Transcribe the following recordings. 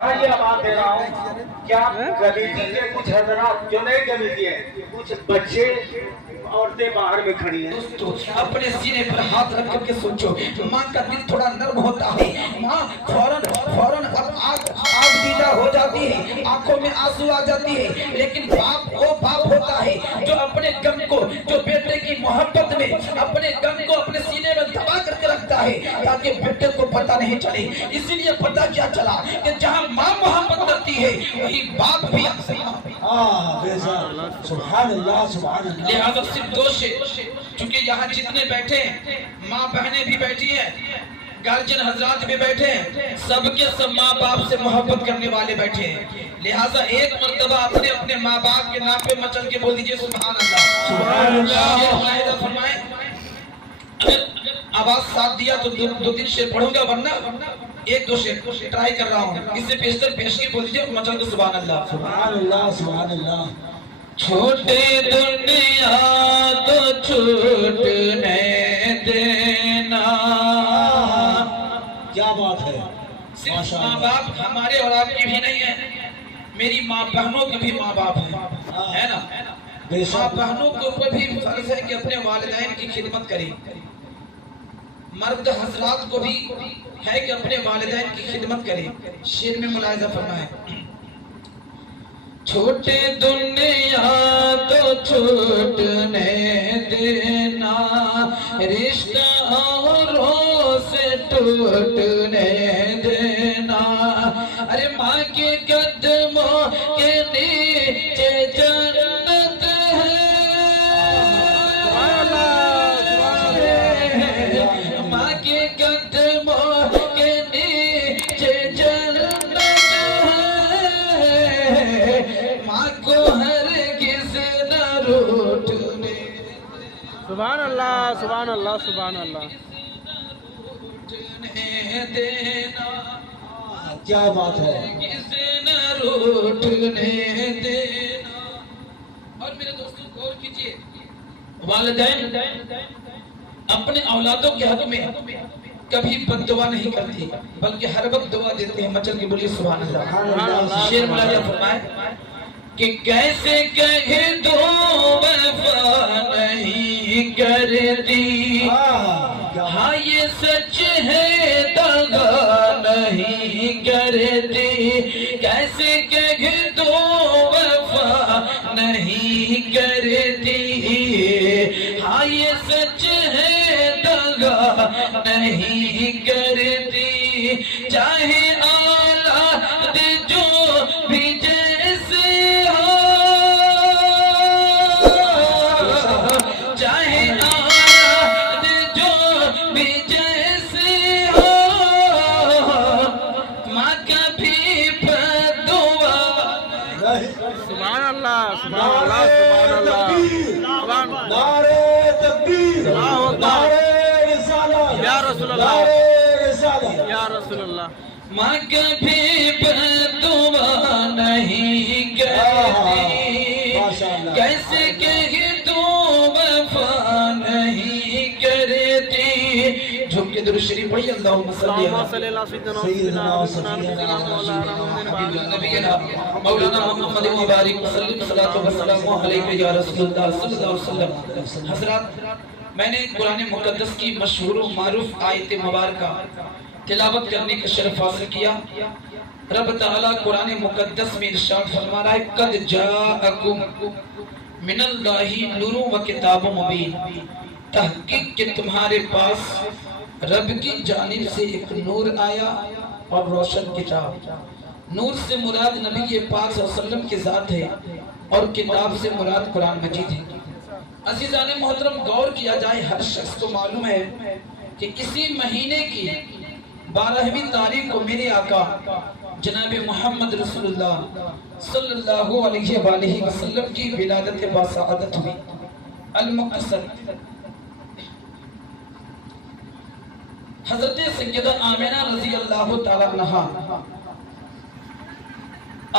یہ بات دے رہا ہوں کیا کمیٹی کے کچھ حضرات جو نہیں کمیٹی ہے کچھ بچے عورتیں باہر میں کھڑی ہیں. دوستو اپنے سینے پر ہاتھ رکھ کر کے سوچو ماں کا دل تھوڑا نرم ہوتا ہے ماں فوراً آگ دیدہ ہو جاتی ہے آنکھوں میں آنسو آ جاتی ہے لیکن باپ وہ باپ ہوتا ہے جو اپنے غم کو جو بیٹے کی محبت میں اپنے غم کو اپنے سینے میں دبا کر کے رکھتا ہے تاکہ بیٹے کو پتہ نہیں چلے. اسی لیے پتہ کیا چلا کہ جہاں ماں محبت کرتی ہے وہی باپ بھی سبحان اللہ سبحان اللہ. لہذا صرف دو شے چونکہ یہاں جتنے بیٹھے ہیں ماں بہنیں بھی بیٹھی ہیں گارجن حضرات بھی بیٹھے ہیں سب کے سب ماں باپ سے محبت کرنے والے بیٹھے ہیں لہٰذا ایک مرتبہ اپنے اپنے ماں باپ کے نام پہ مچل کے بول دیجئے سبحان اللہ. سبحان اللہ. شیخ ملاحظہ فرمائیں اگر آواز ساتھ دیا تو دو تین شعر پڑھوں گا ورنہ ایک دو شعر ٹرائی کر رہا ہوں اس سے پیشتر پیش کی بول دیجئے مچل کے سبحان اللہ. سبحان اللہ سبحان اللہ. چھوٹے دنیا تو چھوٹنے دینا. کیا بات ہے. صرف ماں باپ ہمارے اور آپ کی بھی نہیں ہے میری ماں بہنوں کے بھی ماں باپ ہیں ہے نا. ماں بہنوں کے اوپر بھی فرض ہے کہ اپنے والدین کی خدمت کریں مرد حضرات کو بھی ہے کہ اپنے والدین کی خدمت کریں. شعر میں ملاحظہ فرمائیں چھوٹے دنیا تو چھوٹنے دینا رشتہ اوروں سے ٹوٹنے دینا. ارے ماں کے قدموں کے نیچے جنت ہے ماں کے قدموں کے نیچے جنت سبحان اللہ سبحان اللہ سبحان اللہ. کیا بات ہے. اور میرے دوستوں غور کیجئے والدین اپنے اولادوں کے حق میں کبھی بد دعا نہیں کرتی بلکہ ہر وقت دعا دیتے ہیں. مچل کے بولیے سبحان اللہ. شعر ملاحظہ فرمائے کہ کیسے کہے دو وفا نہیں کرتی ہاں یہ سچ ہے دغا نہیں کرتی. کیسے کہے دو وفا نہیں کرتی ہاں یہ سچ ہے دغا نہیں کرتی. چاہے اولاد جو بھی ماں کبھی بددعا نہیں کرتی کیسے کہے تو وفا نہیں کرتی. جھوم کے درود شریف پڑھیے اللہم صلی علی سیدنا نبینا مولانا محمد مبارک وسلم صلاۃ و سلام علیک یا رسول اللہ صلی اللہ علیہ وسلم. حضرات میں نے قرآن مقدس کی مشہور و معروف آیت مبارکہ تلاوت کرنے کا شرف حاصل کیا. رب تعالیٰ قرآن مقدس میں ارشاد فرما رہا ہے قد جاءکم من اللہ نور و کتاب مبین. تحقیق کہ تمہارے پاس رب کی جانب سے ایک نور آیا اور روشن کتاب. نور سے مراد نبی پاک صلی اللہ علیہ وسلم کی ذات ہے اور کتاب سے مراد قرآن مجید ہے. عزیزان محترم غور کیا جائے ہر شخص کو معلوم ہے کہ اسی مہینے کی 12ویں تاریخ کو میرے آقا جناب محمد رسول اللہ صلی اللہ علیہ وآلہ وسلم کی ولادت باسعادت ہوئی. المقصد حضرت سیدہ آمینہ رضی اللہ تعالیٰ عنہا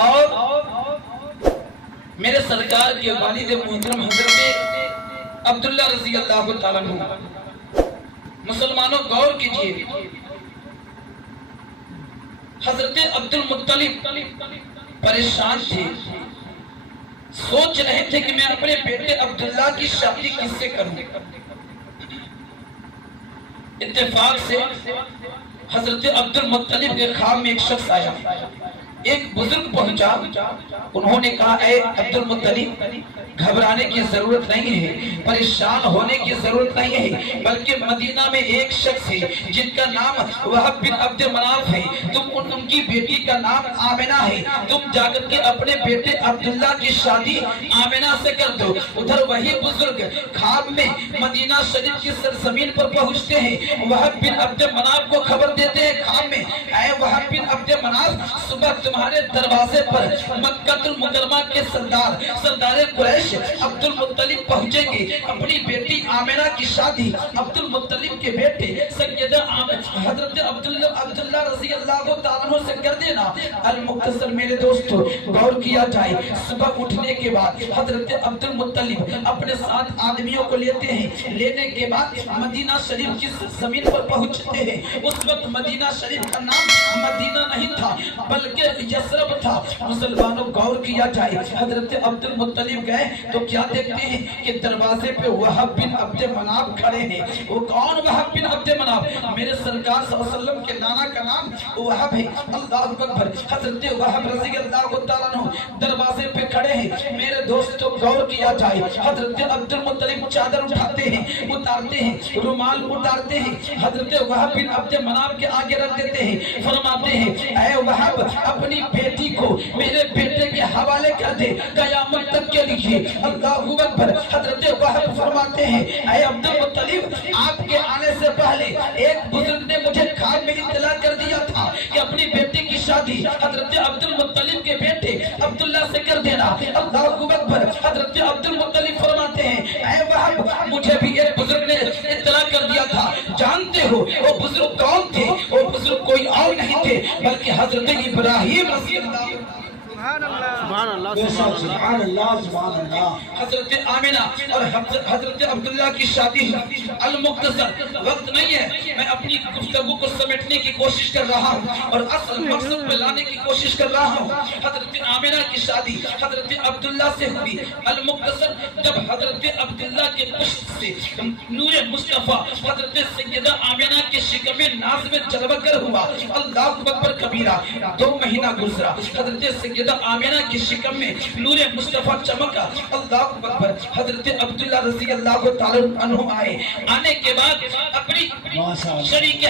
اور میرے سرکار کے والد محترم حضرت عبداللہ رضی اللہ تعالیٰ عنہ. مسلمانوں غور کیجئے حضرت عبد المطلب پریشان تھے، سوچ رہے تھے کہ میں اپنے بیٹے عبداللہ کی شادی کس سے کروں۔ اتفاق سے حضرت عبد المطلب کے خواب میں ایک شخص آیا، ایک بزرگ پہنچا، انہوں نے کہا اے عبد المطلب گھبرانے کی ضرورت نہیں ہے، پریشان ہونے کی ضرورت نہیں ہے، بلکہ مدینہ میں ایک شخص ہے جن کا نام وہب بن عبد مناف ہے، تم ان کی بیٹی کا نام آمنہ ہے، تم جا کر کے اپنے بیٹے عبداللہ کی شادی آمنہ سے کر دو۔ ادھر وہی بزرگ خواب میں مدینہ شریف کی سرزمین پر پہنچتے ہیں، وہب بن عبد مناف کو خبر دیتے ہیں خواب میں، اے وہب بن عبد مناف صبح تمہارے دروازے پر مکہ المکرمہ کے سردار قریش عبد المطلب پہنچیں گے، اپنی بیٹی آمنہ کی شادی عبد المطلب کے بیٹے سیدہ حضرت عبداللہ رضی اللہ تعالیٰ عنہ سے کر دینا۔ المختصر میرے دوستو غور کیا جائے، صبح اٹھنے کے بعد حضرت عبد المطلب اپنے ساتھ آدمیوں کو لیتے ہیں، لینے کے بعد مدینہ شریف کی زمین پر پہنچتے ہیں۔ اس وقت مدینہ شریف کا نام مدینہ نہیں تھا بلکہ یثرب تھا۔ مسلمانوں غور کیا جائے، حضرت عبد المطلب گئے تو کیا دیکھتے ہیں کہ دروازے پہ وہب بن عبد مناف کھڑے ہیں۔ وہ کون وہب بن عبد مناف؟ میرے سرکار صلی اللہ علیہ وسلم کے نانا کا نام وہب ہے۔ اللہ اکبر، حضرت وہب رضی اللہ تعالیٰ عنہ دروازے پہ کھڑے ہیں۔ میرے دوستو غور کیا جائے، حضرت عبد المطلب چادر اٹھاتے ہیں، اتارتے ہیں، رومال اتارتے ہیں، حضرت وہب بن عبد مناف کے آگے رکھ دیتے ہیں، فرماتے ہیں اے وہب اپنی بیٹی کو میرے بیٹے کے حوالے کر دے قیامت تک کے لیے۔ اللہ اکبر، حضرت وہب فرماتے ہیں اے عبد المطلب آپ کے آنے سے پہلے ایک بزرگ نے مجھے خواب میں اطلاع کر دیا تھا کہ اپنی بیٹی کی شادی حضرت عبد المطلب کے بیٹے عبداللہ سے کر دینا۔ اللہ اکبر، حضرت عبد المطلب فرماتے ہیں اے وہب مجھے بھی ایک بزرگ نے اطلاع کر دیا تھا، جانتے ہو وہ بزرگ کون تھے؟ وہ بزرگ کوئی اور نہیں تھے بلکہ حضرت ابراہیم رضی اللہ سبحان اللہ سبحان اللہ سبحان اللہ۔ حضرت آمنہ اور حضرت عبداللہ کی شادی ہوئی۔ المختصر وقت نہیں ہے، میں اپنی گفتگو کو سمیٹنے کی کوشش کر رہا ہوں اور اصل مقصد پہ لانے کی کوشش کر رہا ہوں۔ حضرت آمنہ کی شادی حضرت عبداللہ سے ہوئی۔ المختصر جب حضرت عبداللہ کے پشت سے نور مصطفیٰ حضرت سیدہ آمنہ کے شکم ناز میں جلوہ گر ہوا، اللہ اکبر کبیرہ، 2 مہینہ گزرا، حضرت سیدہ آمنہ کی شکم میں نور مصطفیٰ چمکا۔ اللہ اکبر، حضرت عبداللہ رضی اللہ تعالیٰ عنہ آئے، آنے کے بعد اپنی شریک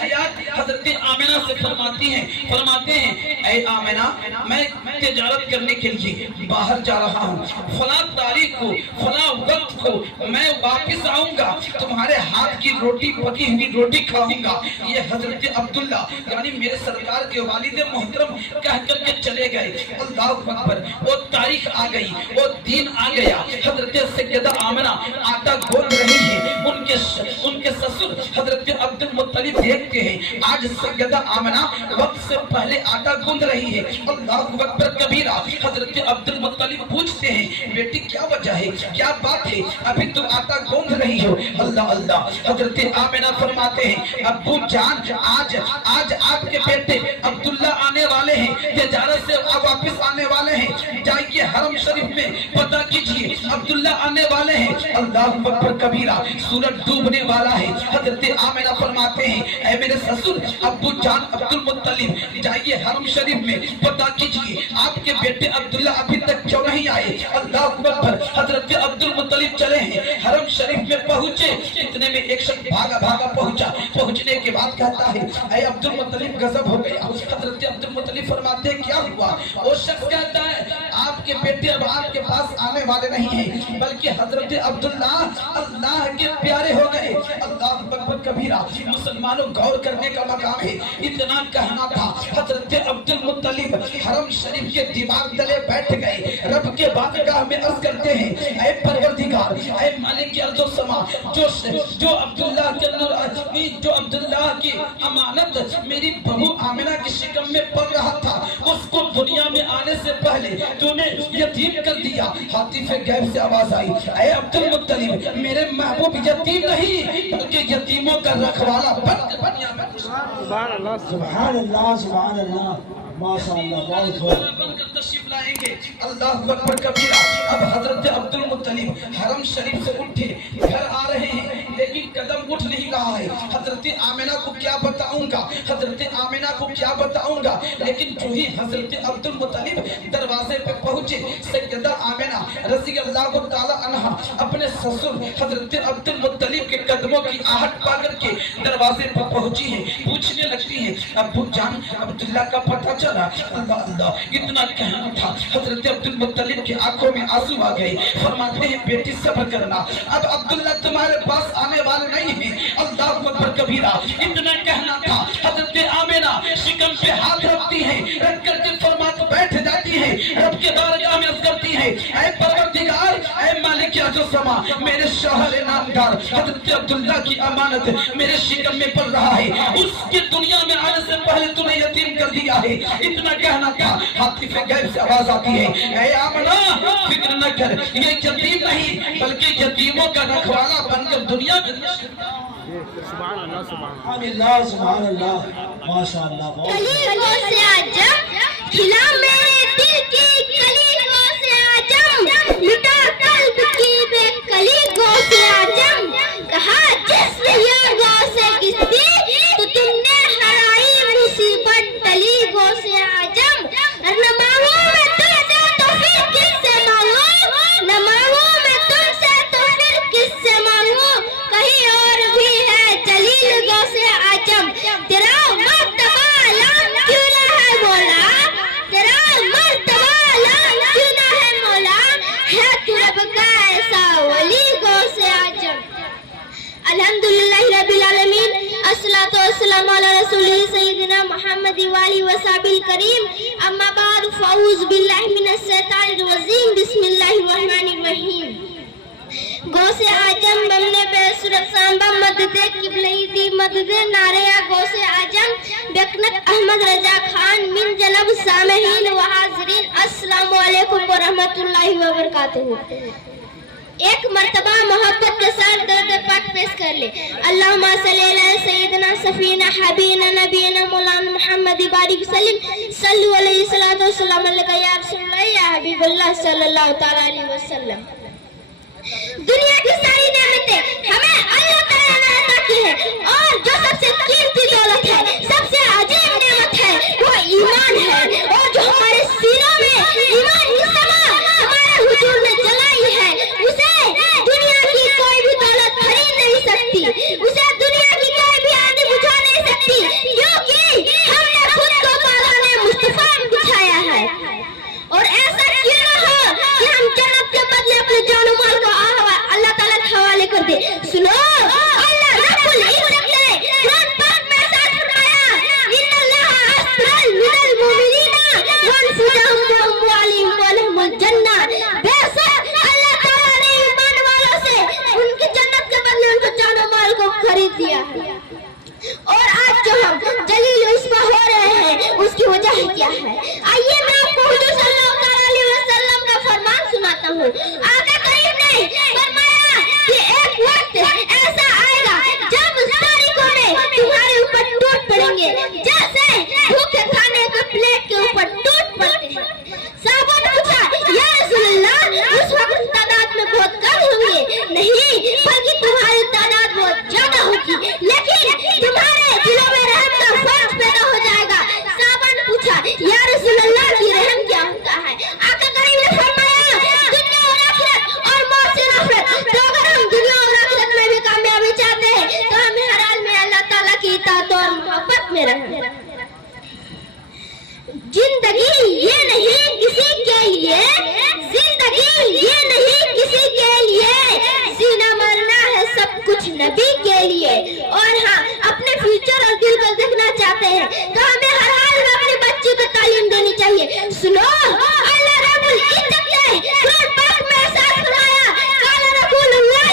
حیات حضرت آمنہ سے فرماتے ہیں اے آمنہ میں تجارت کرنے کے لیے باہر جا رہا ہوں، فلاں تاریخ کو فلاں وقت کو میں واپس آؤں گا، تمہارے ہاتھ کی روٹی پکی ہوئی روٹی کھاؤں گا۔ یہ حضرت عبداللہ یعنی میرے سرکار کے والد محترم کہہ کر کے چلے گئے۔ اللہ اکبر، وہ تاریخ آ گئی، وہ دن آ گیا، حضرت سیدہ آمنہ آٹا گوندھ رہی ہے، ان کے سسر حضرت عبد المطلب دیکھتے ہیں آج سیدہ آمنہ وقت سے پہلے آٹا گوندھ رہی ہے۔ اللہ اکبر کبیرہ، حضرت عبد المطلب پوچھتے ہیں بیٹی کیا وجہ ہے، کیا بات ہے، ابھی تم آٹا گوندھ رہی ہو؟ اللہ اللہ، حضرت آمنہ فرماتے ہیں ابو جان آج آپ کے بیٹے عبداللہ آنے والے ہیں، تجارت سے واپس آنے والے ہیں، جائیے حرم شریف میں پتہ کیجئے عبداللہ آنے والے ہیں۔ اللہ اکبر کبیرہ، سورج ڈوبنے والا ہے۔ حضرت آمنہ فرماتے ہیں اے میرے سسر ابو جان عبد المطلب جائیے حرم شریف میں پتہ کیجئے آپ کے بیٹے عبداللہ ابھی تک کیوں نہیں آئے۔ اللہ اکبر، حضرت عبد المطلب چلے ہیں، حرم شریف میں پہنچے، اتنے میں ایک شخص بھاگا پہنچا، پہنچنے کے بعد کہتا ہے اے عبد المطلب غضب ہو گیا۔ حضرت عبد المطلب فرماتے ہیں کیا ہوا؟ وہ شخص کہتا ہے آپ کے بیٹے اب آپ کے پاس آنے والے نہیں ہیں بلکہ حضرت عبداللہ اللہ کے پیارے ہو گئے۔ اللہ اکبر کبیرہ، مسلمانوں غور کرنے کا مقام ہے۔ اتنا کہنا تھا، حضرت عبد المطلب حرم شریف کے دیوار تلے بیٹھ گئے، رب کے بارگاہ میں عرض کرتے ہیں اے پروردگار، اے مالک मालिक अर्ज़ व समा, जो अब्दुल्लाह के जो अब्दुल्लाह की अमानत मेरी बहू आमिना की शिकम में पल रहा था, उसको दुनिया में आने से पहले तूने यतीम कर दिया। हातिफ गैब से आवाज आई, ऐ अब्दुल मुत्तलिब, मेरे महबूब यतीम नहीं बल्कि यतीमों का रखवाला बनकर दुनिया में सुभान अल्लाह सुभान अल्लाह सुभान अल्लाह माशाअल्लाह बहुत खूब। बनकर तशरीफ लाएंगे। अल्लाह अकबर कबीरा। अब हजरत अब्दुल मुत्तलिब हरम शरीफ से उठे, घर आ रहे हैं लेकिन कदम उठ नहीं रहा है। हजरत आमिना को क्या बताऊंगा, हजरत आमिना को क्या बताऊंगा। लेकिन जो ही हजरत अब्दुल मुत्तलिब दरवाजे पे पहुंचे, सैयदा आमिना रज़ी अल्लाह ताला अन्हा अपने ससुर हजरत अब्दुल मुत्तलिब के कदमों की आहट पा करके दरवाजे पर पहुंची है। पूछने लगती है, अब्बू जान अब्दुल्ला का पता चला? अल्लाह अल्लाह इतना कहना था, हजरत अब्दुल मुत्तलिब की आंखों में आंसू आ गए। फरमाते हैं, बेटी सब्र करना, अब अब्दुल्ला तुम्हारे पास आने वाले नहीं है। अल्लाह अकबर कबीरा। इतना कहना था, हजरत आमिना शिकम पे हाथ रखती है, रख करके फरमाते बैठ जाती है, रब के बारगाह में अर्ज़ करती है, ऐ परवरदिगार, ऐ मालिक अर्ज़ व समा, मेरे शौहर नामदार हजरत अब्दुल्ला की अमानत मेरे शिकम में पल रहा है, उसके दुनिया में आने से पहले तूने यतीम कर दिया है। इतना कहना था, हातिफ गैब से आवाज आती है, ऐ आमिना फिक्र न कर, ये यतीम नहीं बल्कि यतीमों का रखवाला बनकर दुनिया में सुभान अल्लाह सुभान अल्लाह सुभान अल्लाह माशाअल्लाह बहुत कलीगों से आजम खिला मेरे दिल की कलीगों से आजम लुटा कल्ब की बेकलीगों से आजम कहा जिस्म यागों से किसी तो तुमने हराई मुसीबत तलीगों से आजम न मांगू मैं तुमसे तो फिर किससे मांगू, न मांगू मैं तुमसे तो फिर किससे मांगू, कहीं और भी है जलील गो से आजम तेरा मर्तबा आलम क्यों ना है मौला, तेरा मर्तबा आलम क्यों ना है मौला, है तू रब का ऐसा वली गो से आजम। अल्हम्दुलिल्लाह रब्बिल आलमीन, अस्सलातु वस्सलामु अला रसूलिही सय्यिदिना मुहम्मद व आलिहि व सहबिल करीम, अम्मा बाद फऊज़ बिल्लाहि मिनश शैतानिर रजीम, बिस्मिल्लाहिर रहमानिर रहीम। गौसे आजम बमने बेसुरत सांबा मददे किबलई दी मददे नारेया गौसे आजम बेकनक अहमद रजा खान मिन जनाब सामहीन व हाज़रीन, अस्सलामु अलैकुम व रहमतुल्लाहि व बरकातुहू। एक मर्तबा मोहब्बत के साथ दर्द पाक पेश कर ले। अल्लाहुम्मा सल्ली अला सय्यिदना सफीना हबीना नबीना मौलाना मुहम्मद बारिक सल्लम सल्लु अलैहि सल्लल्लाहु वसल्लम अलैका या रसूलल्लाह या हबीबल्लाह सल्लल्लाहु तआला अलैहि वसल्लम। दुनिया की सारी नेमतें हमें अल्लाह ताला ने अता की है और जो सबसे कीमती दौलत है, सबसे अजीब नेमत है, वो ईमान है। और जो हमारे सीनों में ईमान की समा हमारे हुजूर ने जलाई है, उसे दुनिया की कोई भी दौलत खरीद नहीं सकती, उसे दुनिया की कोई भी आंधी बुझा नहीं सकती, क्योंकि हमने खुद को पाराने मुस्तफा में बिछाया है। और ऐसा क्यों ना हो कि हम जन्नत के बदले अपने जान माल को अल्लाह ताला के हवाले कर दे। सुनो, अल्लाह रब्बुल इज्जत ने कुरान पाक में साथ फरमाया, इन्नल्लाह अस्रल मिनल मुमिनीना व अनफुसहुम व अमवालिहिम व लहुमुल जन्नह, बेशक अल्लाह ताला ने ईमान वालों से उनकी जन्नत के बदले उनके जान माल को खरीद दिया है। और आज जो हम जलील उस्मा हो रहे हैं, उसकी वजह क्या है? आइए मैं आपको हुजूर सल्लल्लाहु अलैहि वसल्लम का फरमान सुनाता हूँ। आका करीम ने फरमाया कि एक वक्त ऐसा आएगा जब तारीखों में तुम्हारे ऊपर टूट पड़ेंगे, जैसे भूखे खाने के प्लेट के ऊपर टूट पड़ते हैं। साहबा ने पूछा, या रसूलल्लाह, उस वक्त तादाद में बहुत कम होंगे? नहीं, बल्कि तुम्हारी तादाद बहुत ज्यादा होगी, लेकिन तुम्हारे दिलों में रहम का फर्ज पैदा हो जाएगा। साहबा ने पूछा, या रसूलल्लाह की रहम क्या होता है? आका करीम ने फरमाया, दुनिया और आखिरत और मौत से नफरत। तो अगर हम दुनिया और आखिरत में भी कामयाबी चाहते हैं तो हमें हर हाल में अल्लाह ताला की इताअत और मोहब्बत में रहना। जिंदगी ये नहीं किसी के लिए, जिंदगी ये नहीं किसी के लिए, जीना मरना है सब कुछ नबी के लिए। और हाँ, अपने फ्यूचर और दिल को देखना चाहते हैं तो हमें हर हाल में अपने बच्चे को तालीम देनी चाहिए। सुनो, अल्लाह रब्बुल इज्जत ने कुरान पाक में साथ फरमाया, काला रसूलुल्लाह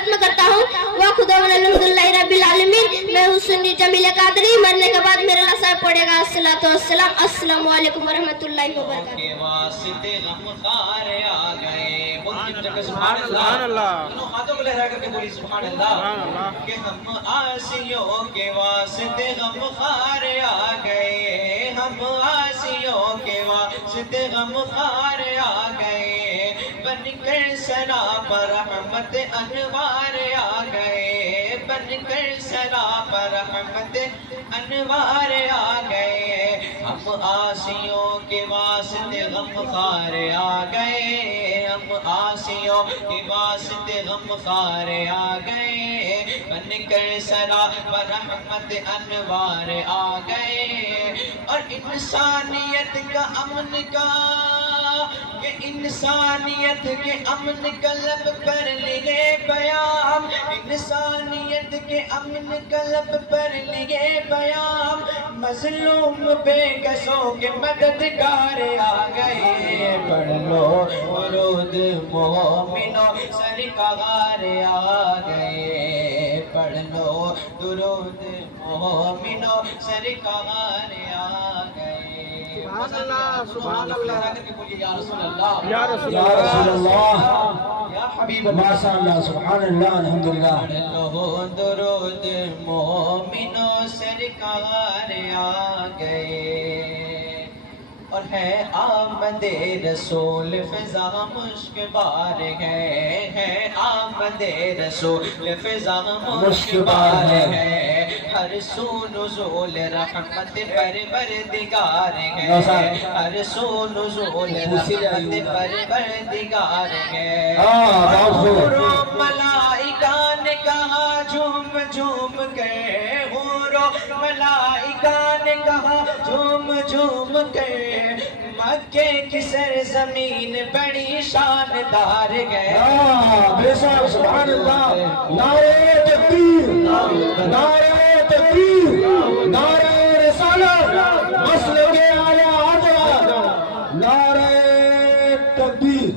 खत्म करता हूँ। वह खुदा अल्हम्दुलिल्लाह रब्बिल आलमीन। मैं हुसैन जमील कादरी। मरने के बाद मेरे लसाब पड़ेगा अस्सलातु वस्सलाम। अस्सलाम वालेकुम व रहमतुल्लाहि व बरकातहू। के वास्ते गमखार आ गए। सुभान अल्लाह। दोनों हाथों को लहरा करके बोली सुभान अल्लाह। सुभान अल्लाह। कि हम आसियों के वास्ते गमखार आ गए। हम आसियों के वास्ते गमखार आ गए। बनकर सरा पर रहमत अनवार आ गए। बनकर सरा पर रहमत अनवार आ गए। हम आसियों के वास्ते गमखार आ गए। हम आसियों के वास्ते गमखार आ गए। बनकर सरा पर रहमत अनवार आ गए। और इंसानियत का अमन का, ये इंसानियत के अमन का लब पर लिए बयाम। इंसानियत के अमन का लब पर लिए बयाम। मजलूम बेकसों के मददगार आ गए। पढ़ लो दुरूद मोमिनो सरकार आ गए। पढ़ लो दुरूद मोमिनो सरकार आ गए। सुभान अल्लाह, सुभान अल्लाह। करके बोलिए या रसूल अल्लाह, या रसूल या रसूल अल्लाह, या हबीब अल्लाह। माशाअल्लाह, सुभान अल्लाह, अल्हम्दुलिल्लाह। लो दुरूद मोमिनो सरकार आ गए। और है आमदे रसूल फिजा मुश्क बार है आमदे रसूल फिजा मुश्क बार है। हर सू नुज़ूल रहमत परवरदिगार है। हर सू नुज़ूल रहमत परवरदिगार है। हुरो मलाइका ने कहा झूम झूम के। हुरो मलाइका ने कहा झूम झूम के। मक्के की सरजमीन बड़ी शानदार है। बेशक, सुभान अल्लाह। नारे तकबीर, नारे तकबीर, नारे रिसालत, मसलके आले हाजरा, नारे तकबीर।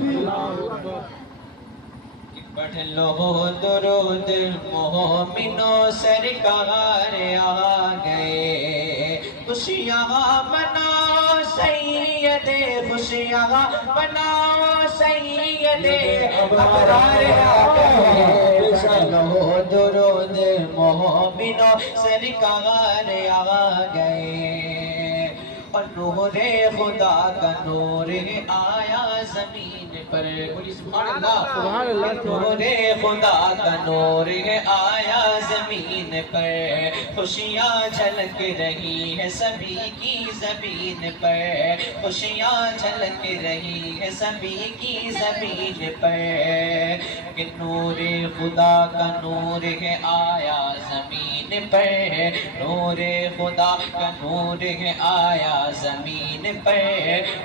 पढ़ लो दुरूद मोमिनो सरकार आ गए। खुशियाँ मनाओ सैयदे, खुशियाँ मनाओ सैयदे अबरार आ गए। पढ़ लो दुरूद मोमिनो सरकार आ गए। और नूरे खुदा का नूर आया जमीन पर। बोली सुभान अल्लाह, सुभान अल्लाह। नूरे खुदा का नूर आया जमीन पर। खुशियाँ झलक रही है सभी की जमीन पर। खुशियाँ झलक रही है सभी की जमीन पर। कि नूरे खुदा का नूर है आया जमीन पर। नूरे खुदा का नूर है आया जमीन पर।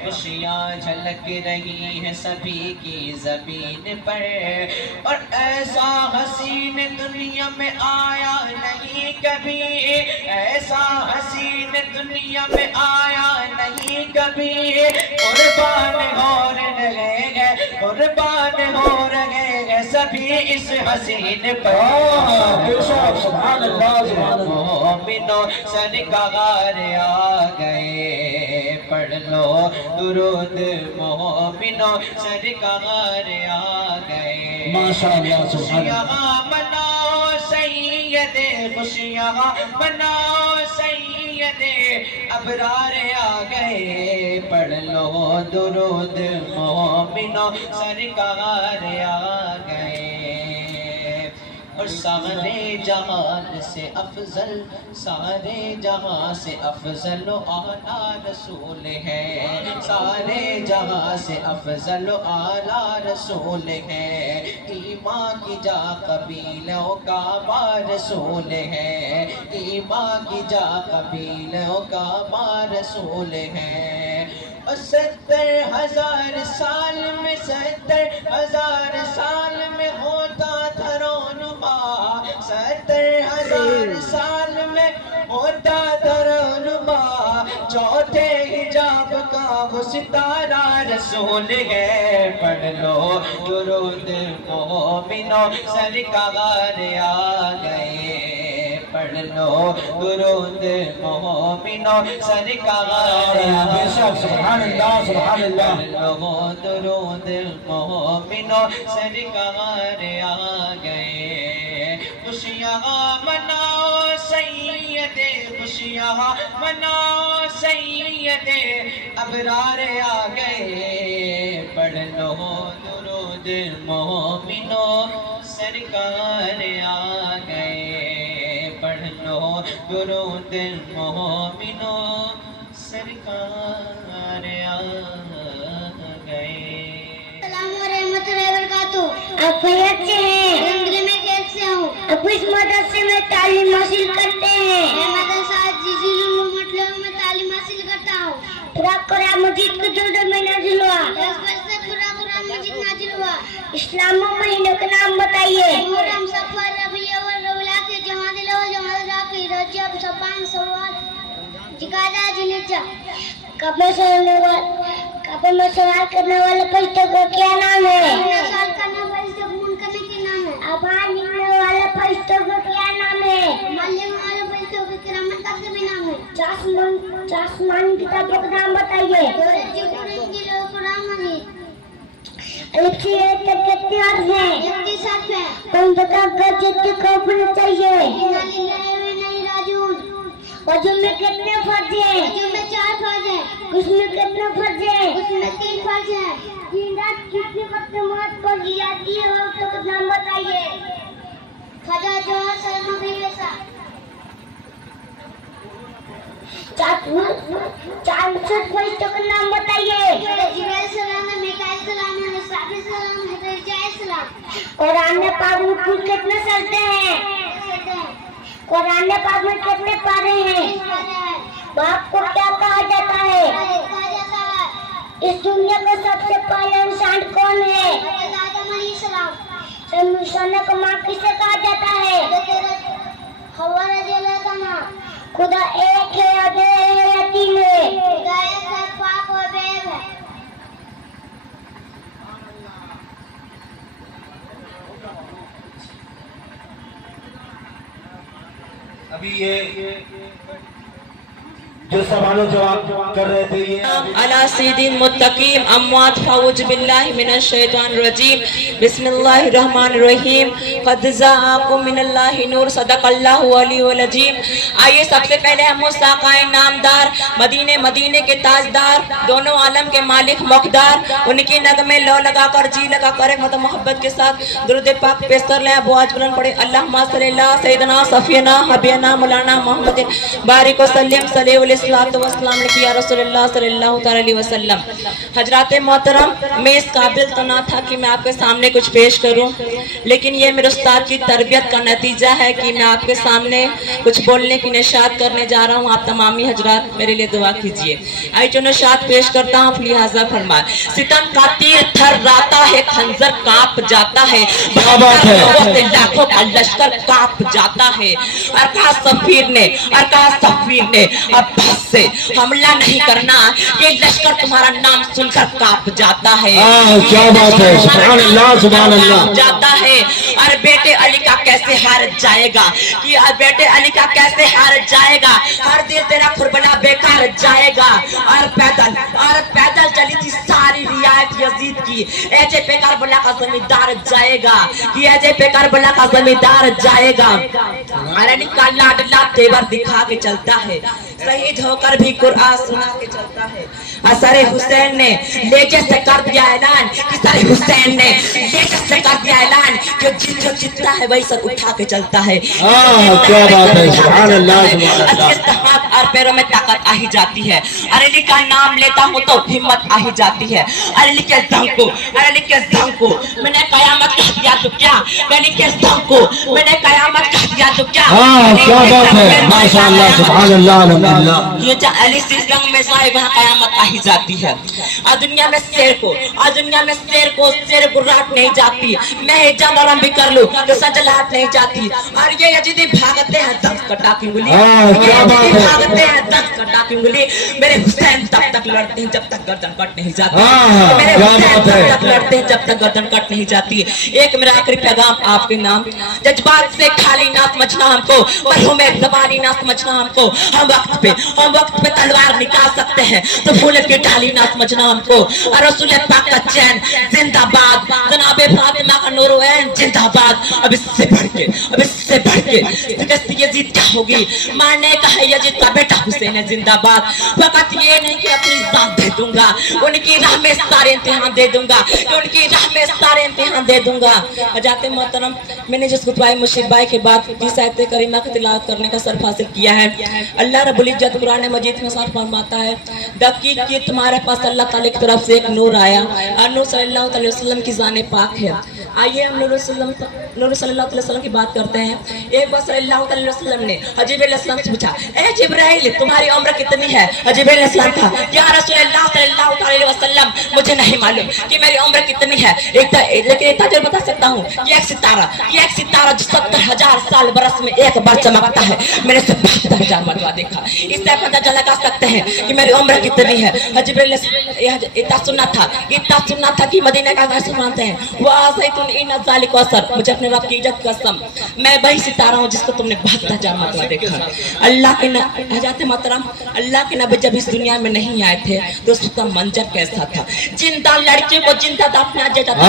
खुशियाँ झलक रही है सभी की जमीन पर। और ऐसा हसीन दुनिया में आया नहीं कभी। ऐसा हसीन दुनिया में आया नहीं कभी। कुर्बान हो रहे हैं, कुर्बान हो रहे हैं सभी इस हसीन पर। बेशक, सुभान अल्लाह, सुभान अल्लाह। मोमिनो सरकार आ गए। पढ़ लो दुरूद मोमिनो सरकार आ गए। माशाअल्लाह, सुभान खुशियाँ अल्लाह। मनाओ सैयदे, खुशियाँ मनाओ सैयदे अबरार आ गए। पढ़ लो दुरूद मोमिनो सरकार आ गए। और सारे जहान से अफजल, सारे जहां से अफजल आला रसूल है। सारे जहां से अफजल आला रसूल है। ईमान की जा कबीलों का बा रसूल है। ईमान की जा कबीलों का बा रसूल है। और 70,000 साल में 70,000 साल में होता था रोनुमा। 70,000 साल में होता था रोनुमा। चौथे हिजाब का ستارہ رسول ہے پڑھ لو درود مومنو سرکار آ گئے پڑھ لو درود مومنو سرکار آ بے شک سبحان اللہ سبحان اللہ پڑھ لو درود مومنو سرکار آ گئے خوشیاں مناؤ سید خوشیاں مناؤ سید ابرار آ گئے پڑھ لو درود مومنو سرکار آ گئے پڑھ لو درود مومنو سرکار آ گئے السلام ورحمۃ اللہ وبرکاتہ. آپ خیریت سے ہیں؟ الحمدللہ میں خیریت سے ہوں. آپ اس مدرسے میں تعلیم حاصل کرتے ہیں؟ میں مدرسہ جزیل مطلب میں تعلیم حاصل کرتا ہوں. قرآن مجید کو جو میں نازل ہوا. 10 برس سے قرآن مجید نازل ہوا. اسلام مہینوں کا نام بتائیے. محرم صفر ربیع الاول ربیع الاخر جمادی الاول جمادی الاخر رجب شعبان شوال ذوالقعدہ ذوالحجہ. کعبہ میں سوال کرنے والے فرشتوں کا کیا نام ہے؟ سوال کرنے والے فرشتوں کو منکر کے نام ہے. آبان لکھنے والے فرشتوں کا کیا نام ہے؟ معلم والے فرشتوں کا کرامت کا بھی نام ہے. آسمانی کتابوں کا نام بتائیے. زبور انجیل اور قرآن مجید. الف سے یہ تک کتنے حرف ہیں؟ 37 ہیں. کون بتا کر جتنے خوف ہونا چاہیے؟ انا للہ و انا الیہ راجعون. وضو میں کتنے فرض ہیں؟ وضو میں 4 فرض ہیں. غسل میں کتنے فرض ہیں؟ غسل میں 3 فرض ہیں. دن رات کتنے وقت نماز پڑھی جاتی ہے وقت کا نام بتائیے. فجر ظہر عصر مغرب عشاء. 4 فرشتوں کا نام بتائیے. جبرائیل السلام ہے، میکائیل السلام ہے، اسرافیل السلام ہے، حضرت السلام. قرآن پاک میں کل کتنے سجدے ہیں؟ قرآن پاک میں کتنے پارے ہیں؟ باپ کو کیا کہا جاتا ہے؟ اس دنیا کا سب سے پہلا انسان کون ہے؟ آدم علیہ السلام. انسان کو ماں کسے کہا جاتا ہے؟ حوا رضی اللہ عنہا. خدا ایک ہے یا دو ہے یا 3 ہے؟ خدا ایک ہے، پاک و بے عیب ہے. ابھی یہ جو سوال و جواب کر رہے تھے یہ على سید المتقین اموات فاعوذ باللہ من الشیطان الرجیم بسم اللہ الرحمن الرحیم قد جاءکم من اللہ نور صدق اللہ علیہ العظیم. آئیے سب سے پہلے ہم مستحقائے نامدار مدینے کے تاجدار دونوں عالم کے مالک مقدار ان کی نغمے لو لگا کر جی لگا کر ایک محبت کے ساتھ درود پاک پیش کر لیں. ابو آج بلند پڑھے اللہم صلی اللہ سیدنا صفینا حبینا مولانا محمد بارک وسلم صلی اللہ والسلام علیہ یا رسول اللہ صلی اللہ علیہ وسلم. حضرات محترم، میں اس قابل تو نہ تھا کہ میں آپ کے سامنے کچھ پیش کروں، لیکن یہ میرے استاد کی تربیت کا نتیجہ ہے کہ میں آپ کے سامنے کچھ بولنے کی نشاط کرنے جا رہا ہوں. آپ تمامی حضرات میرے لیے دعا کیجئے. آئی جو نشاط پیش کرتا ہوں لہٰذا فرمائے. ستم کا تیر تھراتا ہے، خنجر کانپ جاتا ہے، لاکھوں کا لشکر کانپ جاتا ہے. اور کہا سفیر نے عباس سے حملہ نہیں کرنا، یہ لشکر تمہارا نام سن کر کانپ جاتا ہے. کیا بات ہے، سبحان اللہ سبحان اللہ. جاتا ہے. اور بیٹے علی کا کیسے ہار جائے گا، کہ بیٹے علی کا کیسے ہار جائے گا، ہر دل تیرا کربلا بیکار جائے گا. اور پیدل چلی تھی ساری رعایت یزید کی، ایجے پہ کربلا کا زمیندار جائے گا، کہ ایجے پہ کربلا کا زمیندار جائے گا. اور علی کا لاڈلا تیور دکھا کے چلتا ہے، شہید ہو کر بھی قرآن سنا کے چلتا ہے. سر حسین نے لیجے سے کر دیا اعلان، کہ سر حسین نے لیجے سے کر دیا اعلان کہ جو جتنا ہے وہی سر اٹھا کے چلتا ہے. کیا بات ہے، سبحان اللہ سبحان اللہ. اس ہاتھ اور پیروں میں طاقت آ ہی جاتی ہے. علی کا نام لیتا ہوں تو ہمت آ ہی جاتی ہے. علی کے زنگ کو میں نے قیامت کہہ دیا تو کیا، علی کے زنگ کو میں نے قیامت کہہ دیا تو کیا. کیا بات ہے، ماشاء اللہ سبحان اللہ الحمدللہ. یہ جو علی سے زنگ میں صاحب قیامت آ ही जाती है। और दुनिया में शेर को रात नहीं जाती। मैं हिजाब आराम भी कर लूं तो सजलाहट नहीं जाती। और ये यजीदी भागते हैं 10 कटा की उंगली, भागते हैं 10 कटा की उंगली। मेरे हुसैन तब तक लड़ते हैं जब तक गर्दन कट नहीं जाती। मेरे हुसैन तब तक लड़ते हैं जब तक गर्दन कट नहीं जाती। एक मेरा आखिरी पैगाम आपके नाम, जज्बात से खाली ना समझना हमको, पर हमें जबानी ना समझना हमको। हम वक्त पे तलवार निकाल सकते हैं तो फूल की डाली ना समझना हमको। और रसूल पाक का चैन जिंदाबाद, जनाबे फातिमा का नूरैन जिंदाबाद। अब इससे बढ़ के यजीद क्या होगी? मारने का है यजीद का बेटा हुसैन है जिंदाबाद। फकत ये नहीं कि अपनी जान दे दूंगा, उनकी राह में सारे इम्तिहान दे दूंगा, उनकी राह में सारे इम्तिहान दे दूंगा। हज़रत मोहतरम, मैंने जिस खुतबा मुर्शिद भाई के बाद जिस आयत करीमा की तिलावत करने का शर्फ हासिल किया है, अल्लाह रब्बुल इज्जत कुरान मजीद में साथ फरमाता है दकीक कि तुम्हारे पास अल्लाह ताला की तरफ से एक नूर आया और नूर सल्लल्लाहु अलैहि वसल्लम की जान पाक है। आइए हम नूर सल्लल्लाहु अलैहि वसल्लम की बात करते हैं। एक बार सल्लल्लाहु अलैहि वसल्लम ने जिब्रील अलैहिस्सलाम से पूछा, ए जिब्राइल तुम्हारी उम्र कितनी है? जिब्रील अलैहिस्सलाम था, या रसूलल्लाह सल्लल्लाहु अलैहि वसल्लम मुझे नहीं मालूम कि मेरी उम्र कितनी है, लेकिन इतना जरूर बता सकता हूँ कि एक सितारा जो 70,000 साल बरस में एक बार चमकता है, मैंने इसे 72,000 मरतबा देखा। इससे पता लगा सकते हैं कि मेरी उम्र कितनी है। जिब्रील इतना सुनना था कि मदीना का वैसे मानते हैं वो मुझे अपने रब की इज्जत कसम, मैं वही सितारा हूँ जिसको तुमने 72,000 मरतबा देखा। अल्लाह के हज़रत मोहतरम, अल्लाह के नबी जब इस दुनिया में नहीं आए थे तो उसका मंजर कैसा था? जिंदा लड़के को जिंदा दफना जाता था।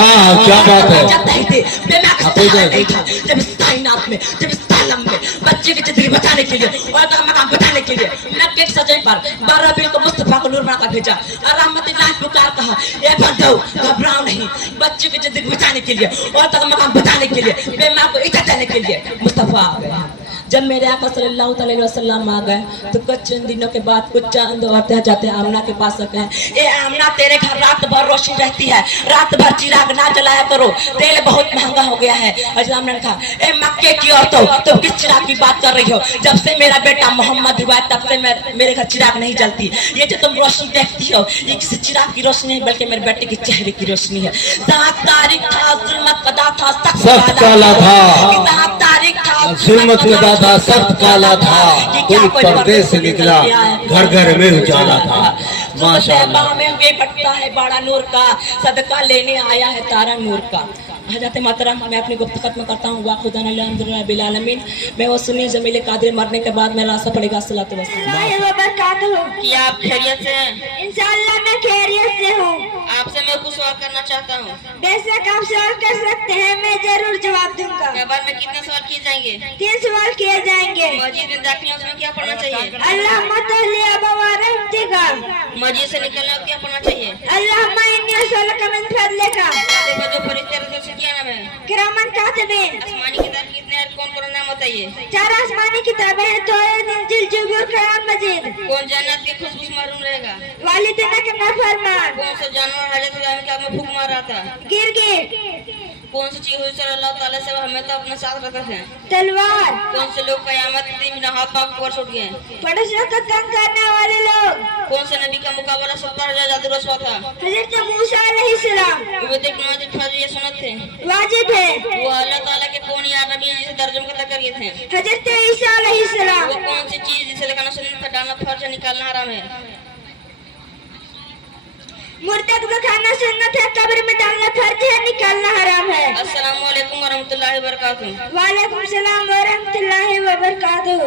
जब इस कायनात में, जब इस आलम में बच्चे की जिंदगी बचाने के लिए और मकाम बचाने के लिए मक्के की सजै पर 12 रबीउल को मुस्तफा को नूर बनाकर भेजा और रहमतुल्लाह पुकार कहा, ए बंदो घबराओ नहीं, बच्चे की जिंदगी बचाने के लिए और मकाम बचाने के लिए, बेमां को इज्जत देने के लिए मुस्तफा आ गए। जब मेरे आका सल्लल्लाहु अलैहि वसल्लम आ गए तो कुछ चंद दिनों के बाद कुछ चंद औरतें जाते आमना के पास गए, ए आमना तेरे घर रात भर रोशनी रहती है, रात भर चिराग ना जलाया करो, तेल बहुत महंगा हो गया है। हज़रत आमना ने कहा, ए मक्के की औरतों तुम किस चिराग की बात कर रही हो? जब से मेरा बेटा मोहम्मद हुआ तब से मेरे घर चिराग नहीं जलती। ये जो तुम रोशनी देखती हो ये किसी चिराग की रोशनी नहीं बल्कि मेरे बेटे के चेहरे की रोशनी है। तारीख था, जुल्मत कदा था, सख्त काला था, तारीख था, जुल्मत कदा था, सख्त काला था, कोई पर्दे से निकला, घर घर में उजाला था। माशाअल्लाह में हुए पटता है बड़ा नूर का, सदका लेने आया है तारा नूर का। हज़रत मोहतरम, मैं अपनी गुफ्तगू खत्म करता हूँ। वाखुदान अल्हम्दुलिल्लाह बिल आलमीन। मैं वो सुनी जमील कादिर मरने के बाद मेरा रास्ता पड़ेगा। सलातो कि आप खैरियत से हैं? इंशाअल्लाह मैं खैरियत से हूँ। आपसे मैं कुछ सवाल करना चाहता हूँ। बेशक आप सवाल कर सकते हैं, मैं जरूर जवाब दूंगा। मैबार में कितने सवाल किए जाएंगे? 3 सवाल किए जाएंगे। मस्जिद में दाखिल होने में क्या पढ़ना चाहिए? अल्लाह मतलिया बवारतिका। मस्जिद से निकलने में क्या पढ़ना चाहिए? अल्लाह माइन्नी असलका मिन फदलिका। देखो जो फरिश्ते रहते हैं क्या नाम है? किरामन कातिबीन। आसमानी किताब कितने हैं? कौन नाम बताइए? 4 आसमानी किताबें हैं, तौरात, इंजील, ज़बूर, कुरान मजीद। कौन जन्नत की खुशबू मालूम रहेगा? वालिदैन के नाफरमान। कौन सा जानवर हजरत इब्राहिम के आग में फूंक मार रहा था? गिरगिट। कौन सी चीज हुई सल्लल्लाहु ताला से हमें तो अपने साथ रखा है? तलवार। कौन से लोग कयामत के दिन बिना हाथ पांव ऊपर छूट गए? पड़ोसियों का तंग करने वाले लोग। कौन से नबी का मुकाबला 70,000 जादू रस्वा था? हज़रत मूसा अलैहिस्सलाम। वो देख नमाज फर्ज ये सुन्नत थे, वाजिब है। वो अल्लाह ताला के कौन यार नबी जिसे दर्जम करता कर गए थे? हज़रत ईसा अलैहिस्सलाम। वो कौन सी चीज जिसे लगाना सुन्नत था, डालना फर्ज है, निकालना हराम है? मुर्तद को खाना सुन्नत है, कब्र में डालना फर्ज है, निकालना हराम है। अस्सलाम वालेकुम व रहमतुल्लाहि व बरकातहू। वालेकुम सलाम व रहमतुल्लाहि व बरकातहू।